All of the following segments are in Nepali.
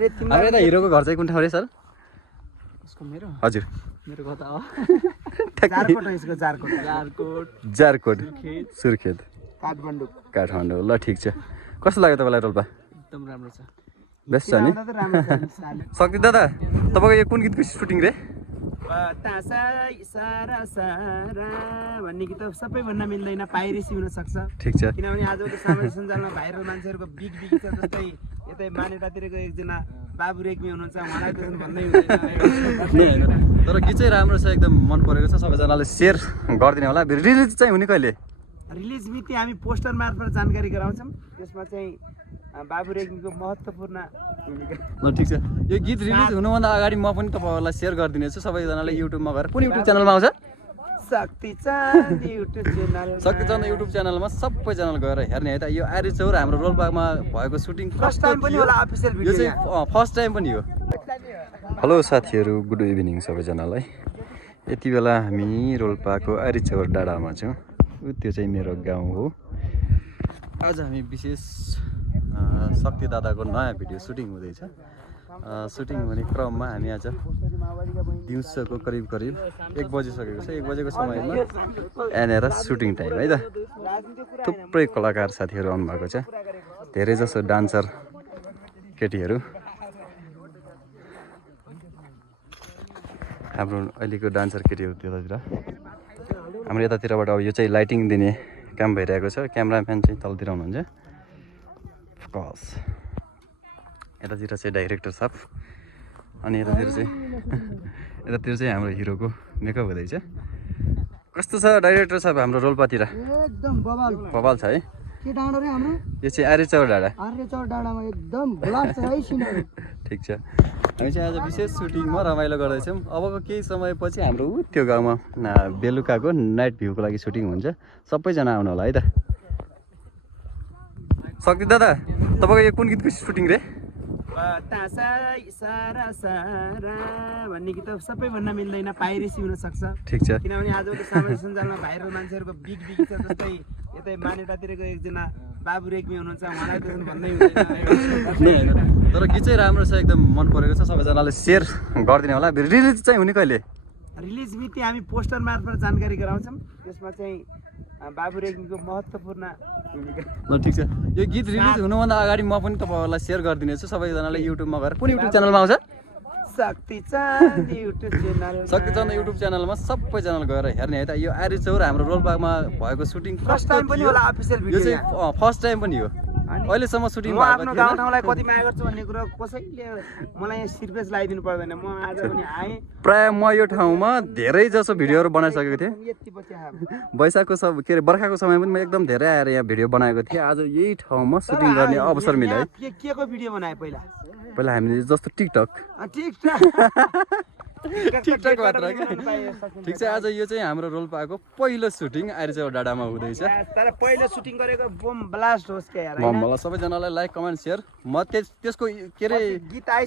अब यता हिरोको घर चाहिँ कुन ठाउँ रे सर? उसको मेरो हजुर मेरो कता हो जारकोट हो यसको जारकोट जारकोट सुर्खेत काठमाडौँ ल ठिक छ कस्तो लाग्यो तपाईँलाई रोल्पा एकदम राम्रो छ बेस्ट छ नि शक्ति दादा तपाईँको यो कुन गीतको सुटिङ रे भन्ने गीत सबैभन्दा मिल्दैन पाइरेसी हुन सक्छ ठिक छ किनभने आजको सामाजिक सञ्जालमा भाइरल मान्छेहरूको बिग बिग छ जस्तै यतै मानेटातिरको एकजना बाबु रेग्मी हुनुहुन्छ उहाँलाई त भन्दै हुँदैन तर गीत चाहिँ राम्रो छ एकदम मन परेको छ सबैजनाले सेयर गरिदिने होला रिलिज चाहिँ हुने कहिले रिलिज मिति हामी पोस्टर मार्फत जानकारी गराउँछौँ त्यसमा चाहिँ बाबु रेग्मीको महत्त्वपूर्ण भूमिका ल ठिक छ यो गीत रिलिज हुनुभन्दा अगाडि म पनि तपाईँहरूलाई सेयर गरिदिनेछु सबैजनाले युट्युबमा गएर कुन युट्युब च्यानलमा आउँछ शक्ति चन्द युट्युब च्यानलमा सबैजनाले गएर हेर्ने है त यो आर्य चौर हाम्रो रोल्पामा भएको सुटिङ फर्स्ट टाइम पनि होला अफिसियल यो भिडियो चाहिँ फर्स्ट टाइम पनि हो हेलो साथीहरू गुड इभिनिङ सबैजनालाई यति बेला हामी रोल्पाको आर्य चौर डाँडामा छौँ त्यो चाहिँ मेरो गाउँ हो आज हामी विशेष शक्ति दादाको नयाँ भिडियो सुटिङ हुँदैछ सुटिङ हुने क्रममा हामी आज दिउँसोको करिब 1 बजिसकेको छ 1 बजेको समयमा यहाँनिर सुटिङ टाइम है त थुप्रै कलाकार साथीहरू आउनुभएको छ धेरै जसो डान्सर केटीहरू हाम्रो अहिलेको डान्सर केटीहरू त्यतातिर हाम्रो यतातिरबाट अब यो चाहिँ लाइटिङ दिने काम भइरहेको छ क्यामराम्यान चाहिँ तलतिर हुनुहुन्छ कस यतातिर चाहिँ डाइरेक्टर साहब अनि यतातिर चाहिँ हाम्रो हिरोको मेकअप हुँदैछ कस्तो छ डाइरेक्टर साहब हाम्रो रोल्पातिर एकदम बवाल छ है के डाँडा रे हाम्रो यो चाहिँ आर्य चौर डाँडामा एकदम ब्लास्ट छ है सिनहरु ठिक छ हामी चाहिँ आज विशेष सुटिङमा रमाइलो गर्दैछौँ अबको केही समयपछि हाम्रो त्यो गाउँमा बेलुकाको नाइट भ्यूको लागि सुटिङ हुन्छ सबैजना आउनु होला है त शक्ति दादा तपाईँको यो कुन गीतको सुटिङ रे भन्ने गीत सबैभन्दा मिल्दैन पाइरेसी हुन सक्छ ठिक छ किनभने आजको सामाजिक सञ्जालमा भाइरल मान्छेहरूको बिग बिग छ जस्तै यतै मानेटातिरको एकजना बाबु रेग्मी हुनुहुन्छ उहाँलाई त भन्दै हुँदैन तर गीत चाहिँ राम्रो छ एकदम मन परेको छ सबैजनाले सेयर गरिदिने होला रिलिज चाहिँ हुने कहिले रिलिज मिति हामी पोस्टर मार्फत जानकारी गराउँछौँ त्यसमा चाहिँ बाबु रेग्मीको महत्त्वपूर्ण भूमिका ल ठिक छ यो गीत रिलिज हुनुभन्दा अगाडि म पनि तपाईँहरूलाई सेयर गरिदिनेछु सबैजनाले युट्युबमा गएर कुन युट्युब च्यानलमा आउँछ शक्ति चन्द युट्युब च्यानलमा सबैजनाले गएर हेर्ने है त यो आर्य चौर हाम्रो रोल्पामा भएको सुटिङ फर्स्ट टाइम पनि होला अफिसियल यो भिडियो चाहिँ फर्स्ट टाइम पनि हो अहिलेसम्म सुटिङ म आफ्नो गाउँ ठाउँलाई कति माया गर्छु भन्ने कुरो कसैले मलाई यहाँ सिरपेस लगाइदिनु पर्दैन म आज पनि आएँ प्राय म यो ठाउँमा धेरै जसो भिडियोहरू बनाइसकेको थिएँ यति पछि वैशाखको के अरे बर्खाको समय पनि म एकदम धेरै आएर यहाँ भिडियो बनाएको थिएँ आज यही ठाउँमा सुटिङ गर्ने अवसर मिल्यो है के को भिडियो बनाए पहिला हामीले जस्तो टिकटक टिकटक मात्र ठिक छ आज यो चाहिँ हाम्रो रोल्पाको पहिलो सुटिङ आर्य चौर डाँडामा हुँदैछ तर पहिलो सुटिङ गरेको बम ब्लास्ट होस् के यार मलाई सबैजनालाई लाइक कमेन्ट सेयर म त्यसको के अरे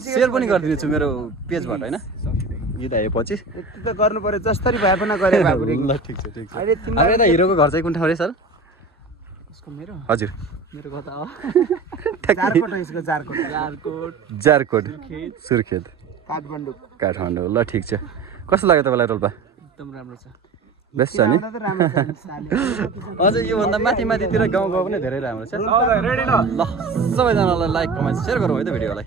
सेयर पनि गरिदिनेछु मेरो पेजबाट होइन गीत आएपछि यति त गर्नु पर्यो जसरी भए पनि गरे बाबु रे ल ठिक छ अब यता हिरोको घर चाहिँ कुन ठाउँ रे सर उसको मेरो हजुर मेरो कता हो जारकोट हो यसको जारकोट सुर्खेत काठमाडौँ ल ठिक छ कस्तो लाग्यो तपाईँलाई रोल्पा एकदम राम्रो छ बेस्ट छ नि अझ योभन्दा माथितिर गाउँ पनि धेरै राम्रो छ ल सबैजनालाई लाइक कमेन्ट सेयर गरौँ है त भिडियोलाई